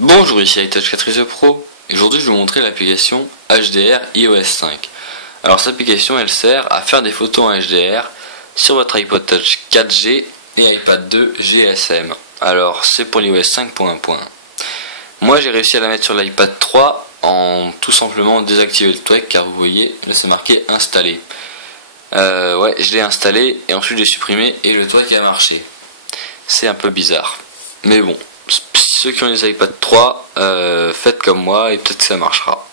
Bonjour, ici iTouch 4 Pro et aujourd'hui je vais vous montrer l'application HDR iOS 5. Alors cette application elle sert à faire des photos en HDR sur votre iPod Touch 4G et iPad 2 GSM. Alors c'est pour l'iOS 5.1. Moi j'ai réussi à la mettre sur l'iPad 3 en tout simplement désactiver le TWEC car vous voyez là c'est marqué installé. Ouais, je l'ai installé et ensuite j'ai supprimé et le TWEC a marché. C'est un peu bizarre, mais bon. Ceux qui ont les iPad 3, faites comme moi et peut-être que ça marchera.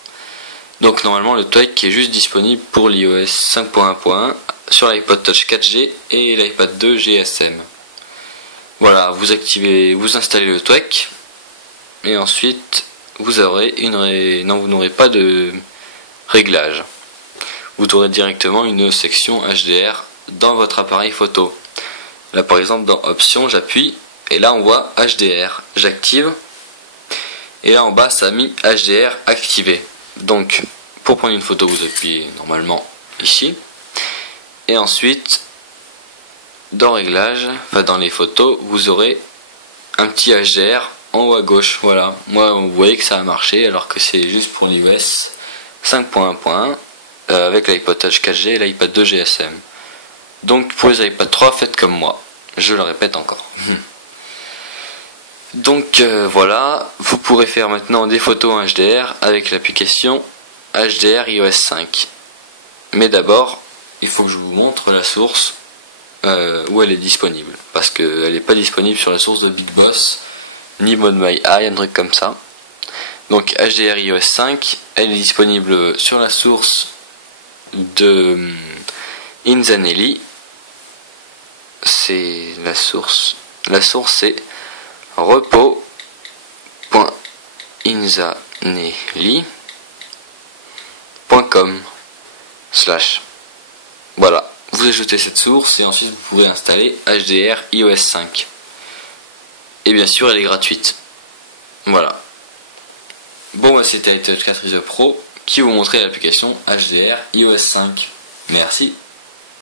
Donc normalement le TWEC est juste disponible pour l'iOS 5.1.1 sur l'iPod Touch 4G et l'iPad 2 GSM. Voilà, vous installez le TWEC et ensuite vous aurez vous n'aurez pas de réglage. Vous aurez directement une section HDR dans votre appareil photo. Là par exemple dans Options, j'appuie. Et là on voit HDR, j'active et là en bas ça a mis HDR activé. Donc pour prendre une photo vous appuyez normalement ici et ensuite dans réglages, enfin dans les photos vous aurez un petit HDR en haut à gauche. Voilà, moi vous voyez que ça a marché alors que c'est juste pour l'iOS 5.1.1 avec l'iPod Touch 4G et l'iPad 2 GSM. Donc pour les iPad 3 faites comme moi, je le répète encore. Donc voilà, vous pourrez faire maintenant des photos en HDR avec l'application HDR iOS 5. Mais d'abord, il faut que je vous montre la source où elle est disponible. Parce qu'elle n'est pas disponible sur la source de Big Boss, ni Mode My Eye, un truc comme ça. Donc HDR iOS 5, elle est disponible sur la source de Inzanelli. C'est la source c'est repos.inzanelli.com/. Voilà, vous ajoutez cette source et ensuite vous pouvez installer HDR iOS 5. Et bien sûr, elle est gratuite. Voilà. Bon, c'était iTouch 4 Pro qui vous montrait l'application HDR iOS 5. Merci.